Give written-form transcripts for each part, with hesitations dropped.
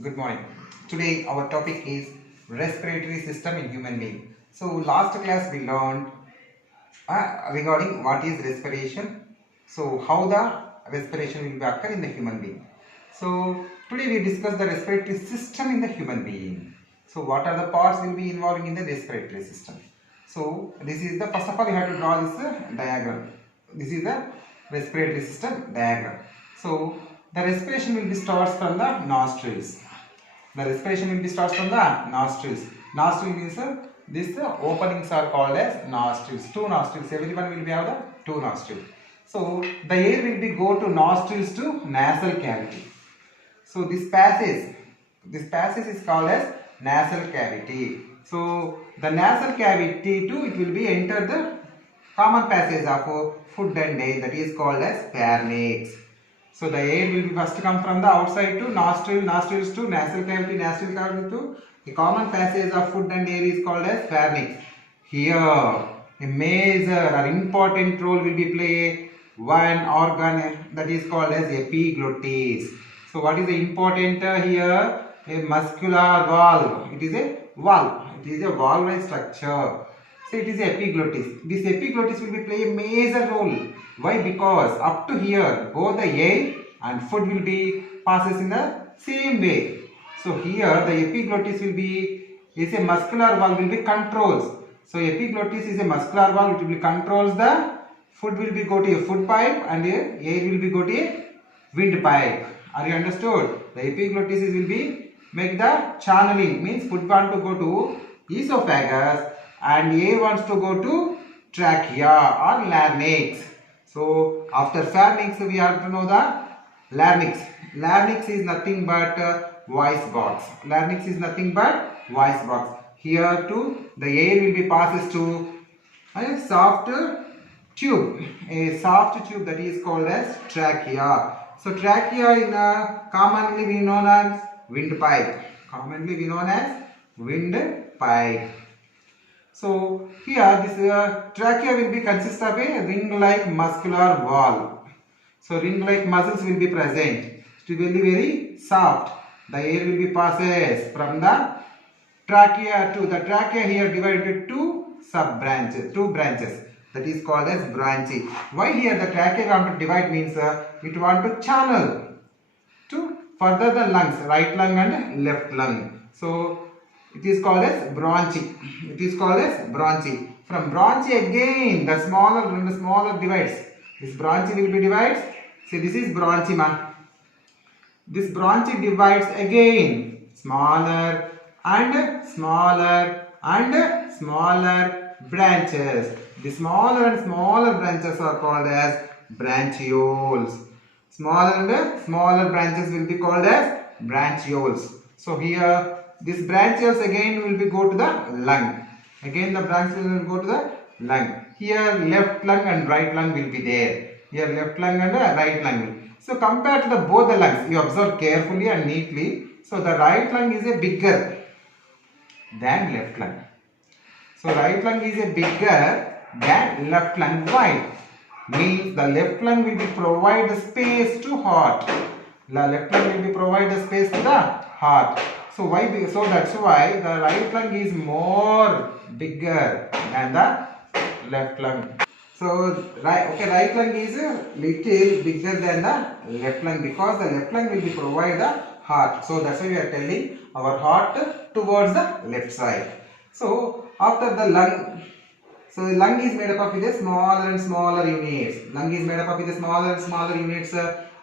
Good morning. Today our topic is respiratory system in human being. So last class we learned regarding what is respiration. So how the respiration will be occur in the human being. So today we discuss the respiratory system in the human being. So what are the parts will be involving in the respiratory system. So this is the first of all you have to draw this diagram. This is the respiratory system diagram. So the respiration will be starts from the nostrils. The respiration will be starts from the nostrils. Nostril means these openings are called as nostrils. Two nostrils. Everyone will be have the two nostrils. So the air will be go to nostrils to nasal cavity. So this passage is called as nasal cavity. So the nasal cavity too it will be enter the common passage of food and air, that is called as pharynx. So the air will be first come from the outside to nostrils to nasal cavity to the common passage of food and air is called as pharynx. Here a major or important role will be play one organ that is called as epiglottis. So what is the important here? A muscular valve. It is a valve. It is a valve-like structure. So it is epiglottis. This epiglottis will be play a major role. Why? Because up to here both the air and food will be passes in the same way. So here the epiglottis will be is a muscular valve will be controls. So epiglottis is a muscular valve. It will be controls the food will be go to a food pipe and air will be go to a wind pipe. Are you understood? The epiglottis will be make the channeling, means food want to go to esophagus and air wants to go to trachea or larynx. So after pharynx we have to know the larynx. Larynx is nothing but voice box. Larynx is nothing but voice box. Here too the air will be passes to a soft tube. A soft tube that is called as trachea. So trachea in commonly we known as windpipe. Commonly we known as windpipe. So here this trachea will be consist of a ring-like muscular valve. So ring-like muscles will be present. It will be very soft. The air will be passes from the trachea to the trachea here divided into two branches. That is called as branching. Why here the trachea want to divide means it want to channel to further the lungs, right lung and left lung. So it is called as branching. It is called as branching. From branching again the smaller divides. This branching will be divides. See this is branching man. This branching divides again smaller and smaller and smaller branches. The smaller and smaller branches are called as branchioles. Smaller and smaller branches will be called as branchioles. So here this branchioles again will be go to the lung. Again the branch will go to the lung. Here left lung and right lung will be there. Here left lung and right lung. So compared to the both the lungs, you observe carefully and neatly. So the right lung is a bigger than left lung. So right lung is a bigger than left lung. Why? Means the left lung will be provide the space to heart. The left lung will be provide the space to the heart. So why? So that's why the right lung is more bigger than the left lung. So right lung is a little bigger than the left lung because the left lung will be provide the heart. So that's why we are telling our heart towards the left side. So after the lung, so the lung is made up of the smaller and smaller units. Lung is made up of the smaller and smaller units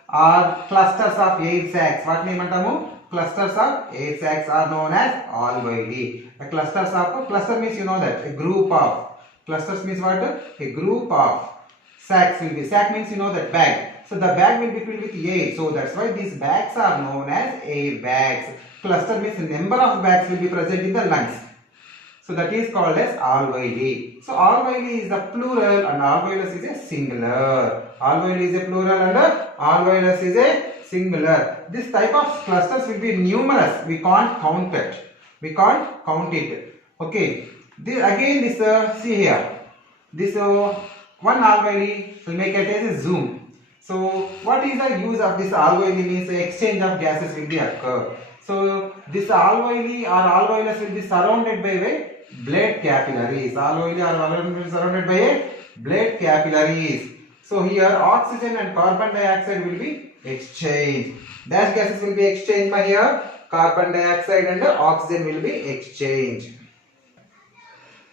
are clusters of air sacs. What name antamu? Clusters of air sacs are known as alveoli. The cluster means you know that a group of clusters means what? A group of sacs will be. Sac means you know that bag. So the bag will be filled with air. So that's why these bags are known as air bags. Cluster means number of bags will be present in the lungs. So that is called as alveoli. So alveoli is a plural and alveolus is a singular. Alveoli is a plural and alveolus is a singular. This type of clusters will be numerous. We can't count it. We can't count it. Okay. See here. This one alveoli will make it as a zoom. So what is the use of this alveoli means exchange of gases will be occur. So this alveoli or alveolus will be surrounded by a blood capillaries. Alveoli are surrounded by a blood capillaries. So here oxygen and carbon dioxide will be exchanged. Dash gases will be exchanged by here. Carbon dioxide and oxygen will be exchanged.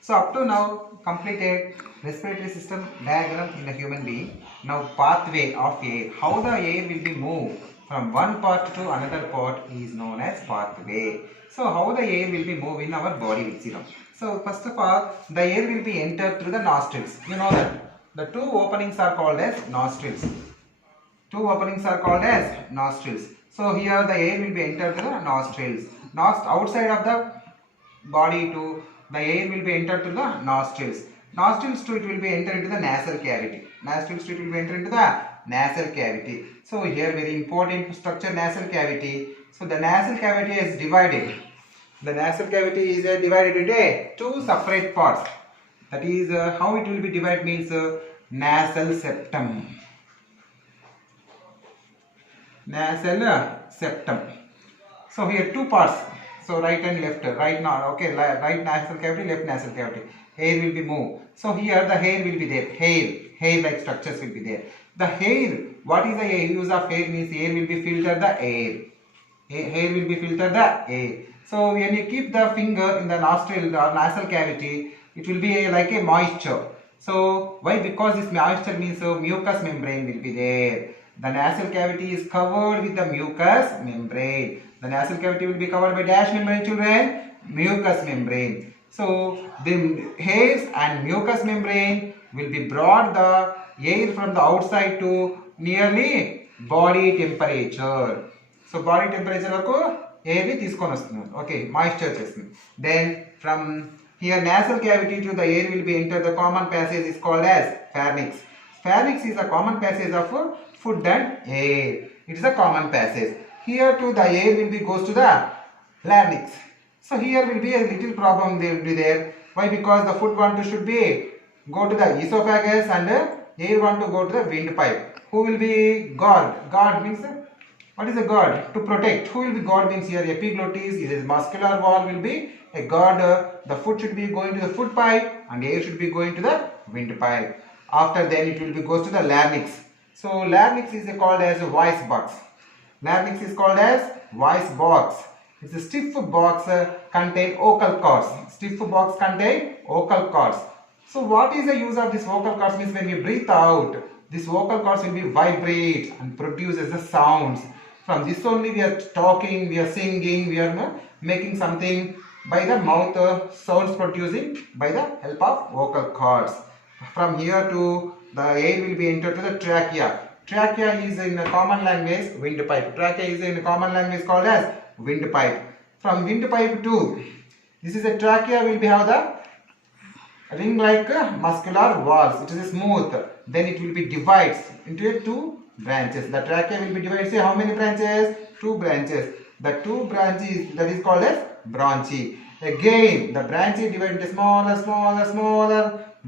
So up to now completed respiratory system diagram in the human being. Now pathway of air. How the air will be moved from one part to another part is known as pathway. So how the air will be moved in our body will see now. So first of all the air will be entered through the nostrils. You know that the two openings are called as nostrils. Two openings are called as nostrils. So here the air will be entered through the nostrils. Outside of the body to the air will be entered through the nostrils. Nostrils to it will be entered into the nasal cavity. Nostrils to it will be entered into the nasal cavity. So here very important structure nasal cavity. So the nasal cavity is divided. The nasal cavity is divided into two separate parts. That is how it will be divided means nasal septum. Nasal septum. So here two parts. So right and left, right now, okay, right nasal cavity, left nasal cavity. Hair will be moved. So here the hair will be there. Hair like structures will be there. The hair, what is the use of hair means hair will be filter the air. Hair will be filter the air. So when you keep the finger in the nostril or nasal cavity, it will be like a moisture. So why? Because this moisture means mucous membrane will be there. The nasal cavity is covered with the mucous membrane. The nasal cavity will be covered by dash membrane, children? Mucous membrane. So the hairs and mucous membrane will be brought the air from the outside to nearly body temperature. So body temperature వరకు air ని తీసుకొని వస్తుంది. Okay, moisture చేస్తుంది. Then from here nasal cavity to the air will be entered. The common passage is called as pharynx. Pharynx is a common passage of food and air. It is a common passage. Here to the air will be goes to the larynx. So here will be a little problem there will be there. Why? Because the food want to should be go to the esophagus and air want to go to the windpipe. Who will be guard? Guard means what is a guard? To protect. Who will be guard means here epiglottis. This muscular wall will be a guard. The food should be going to the food pipe and air should be going to the windpipe. After then it will be goes to the larynx. So larynx is called as a voice box. Larynx is called as voice box. It's a stiff box contain vocal cords. Stiff box contain vocal cords. So what is the use of this vocal cords means when we breathe out, this vocal cords will be vibrate and produces the sounds. From this only we are talking, we are singing, we are making something by the mouth sounds producing by the help of vocal cords. From here to the air will be entered to the trachea. Trachea is in a common language windpipe. Trachea is in a common language called as windpipe. From windpipe to this is a trachea will be have the ring like muscular walls. It is smooth. Then it will be divides into two branches. The trachea will be divided. Say how many branches? Two branches. The two branches that is called as bronchi. Again the branch is divided into smaller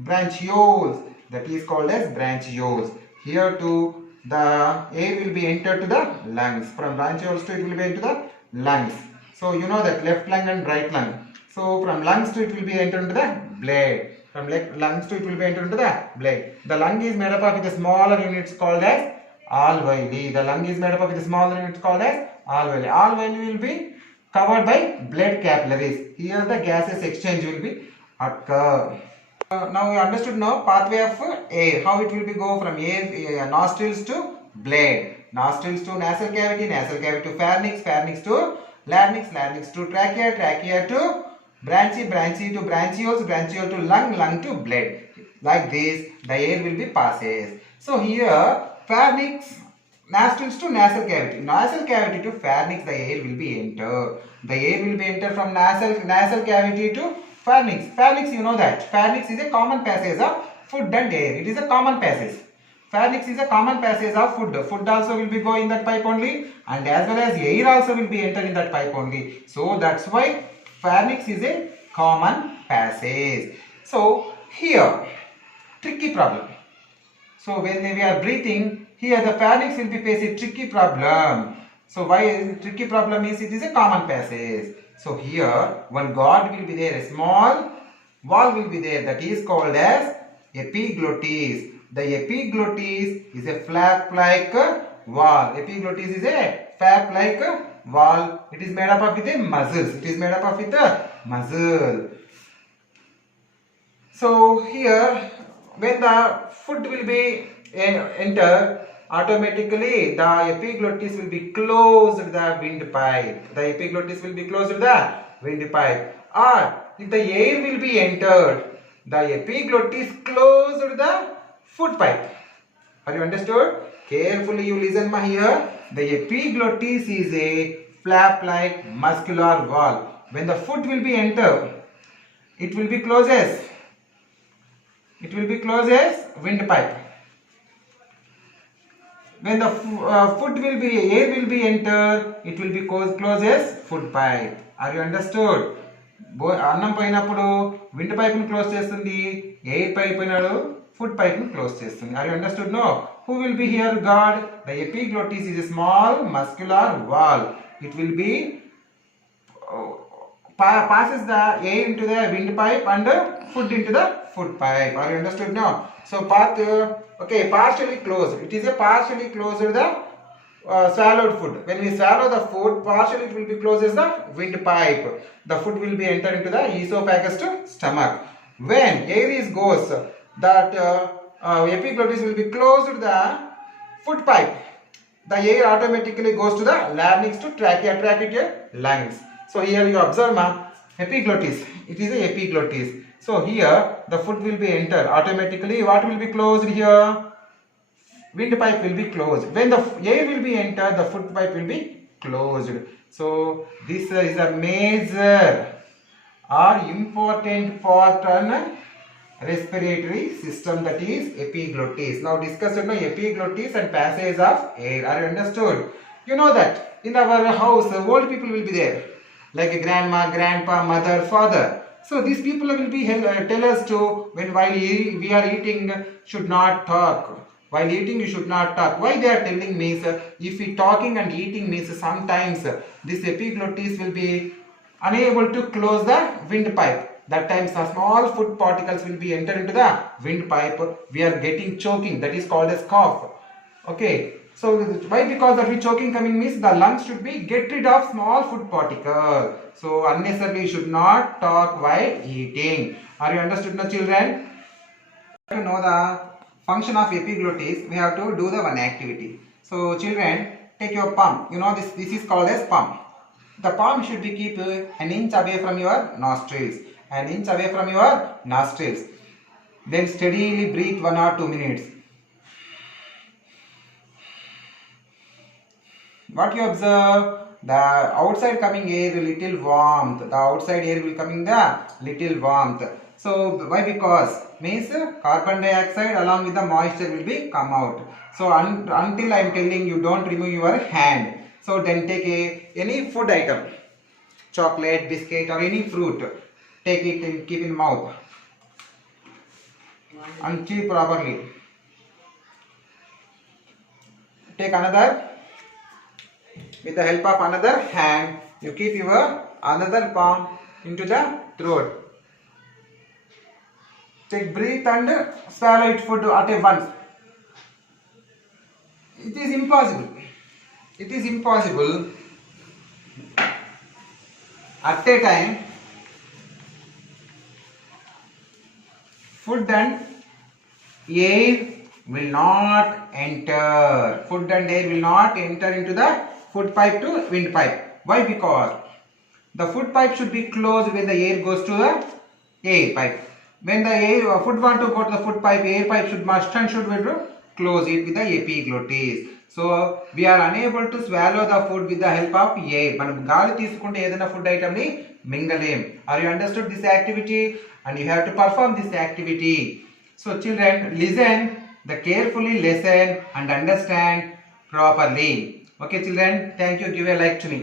branchioles. That is called as branchioles. Here to the air will be entered to the lungs. From branchioles to it will be into the lungs. So you know that left lung and right lung. So from lungs to it will be entered into the blood. From lungs to it will be entered into the blood. The lung is made up of the smaller units called as alveoli. The lung is made up of the smaller units called as alveoli. Alveoli will be covered by blood capillaries. Here the gases exchange will be occur. Now we understood now pathway of air. How it will be go from air nostrils to blood. Nostrils to nasal cavity to pharynx, pharynx to larynx, larynx to trachea, trachea to branchy, branchy to branchioles, branchiole to lung, lung to blood. Like this, the air will be passes. So here, pharynx, nostrils to nasal cavity to pharynx, the air will be enter. The air will be enter from nasal cavity to pharynx. Pharynx, you know that. Pharynx is a common passage of food and air. It is a common passage. Pharynx is a common passage of food. Food also will be going in that pipe only, and as well as air also will be enter in that pipe only. So that's why pharynx is a common passage. So here, tricky problem. So when we are breathing, here the pharynx will be facing tricky problem. So why is it tricky problem is it is a common passage. So here one guard will be there, a small wall will be there, that is called as epiglottis. The epiglottis is a flap like wall. Epiglottis is a flap like wall. It is made up of with a muscles. It is made up of with a muscle. So here when the food will be enter, automatically the epiglottis will be closed to the windpipe. The epiglottis will be closed to the windpipe. Or if the air will be entered, the epiglottis closed to the food pipe. Are you understood? Carefully you listen here. The epiglottis is a flap-like muscular wall. When the food will be entered, it will be closes. It will be closes windpipe. When the food will be, air will be entered, it will be closes food pipe. Are you understood? అన్నం పోయినప్పుడు wind pipe ని close చేస్తుంది, air pipe పోయినాడు food pipe ని close చేస్తుంది. Are you understood? No. Who will be here? God. The epiglottis is a small muscular wall. It will be passes the air into the windpipe and food into the food pipe. Are you understood now? So path okay, partially closed. It is a partially closed the swallowed food. When we swallow the food, partially it will be closed as the windpipe. The food will be entered into the esophagus to stomach. When air is goes, that epiglottis will be closed to the food pipe. The air automatically goes to the larynx to trachea, lungs. So here you observe epiglottis. It is a epiglottis. So here the food will be entered. Automatically what will be closed here? Windpipe will be closed. When the air will be entered, the food pipe will be closed. So this is a major or important part on respiratory system, that is epiglottis. Now discuss epiglottis and passage of air. Are you understood? You know that in our house old people will be there, like a grandma, grandpa, mother, father. So these people will be tell us to, when while we are eating should not talk. While eating you should not talk. Why they are telling means if we talking and eating means sometimes this epiglottis will be unable to close the windpipe. That times the small food particles will be entered into the windpipe. We are getting choking. That is called as cough. Okay. So why? Because of the choking coming means the lungs should be get rid of small food particle. So unnecessarily should not talk while eating. Are you understood now, children? To know the function of epiglottis, we have to do the one activity. So children, take your palm. You know this is called as palm. The palm should be keep an inch away from your nostrils. An inch away from your nostrils. Then steadily breathe 1 or 2 minutes. What you observe? The outside coming air little warmth. The outside air will coming the little warmth. So why? Because means carbon dioxide along with the moisture will be come out. So until I am telling you, don't remove your hand. So then take any food item, chocolate, biscuit or any fruit. Take it and keep in mouth and chew properly. Take another. With the help of another hand, you keep your another palm into the throat. Take breathe and swallow it food at a once. It is impossible. It is impossible at a time. Food and air will not enter. Food and air will not enter into the food pipe to windpipe. Why? Because the food pipe should be closed when the air goes to the air pipe. When the food want to go to the food pipe, air pipe should close it with the epiglottis. So we are unable to swallow the food with the help of air. మనం గాలి తీసుకుంటే ఏదైనా food item ని మింగలేం. Are you understood this activity? And you have to perform this activity. So children, listen, carefully listen and understand properly. Okay children, thank you. Give a like to me.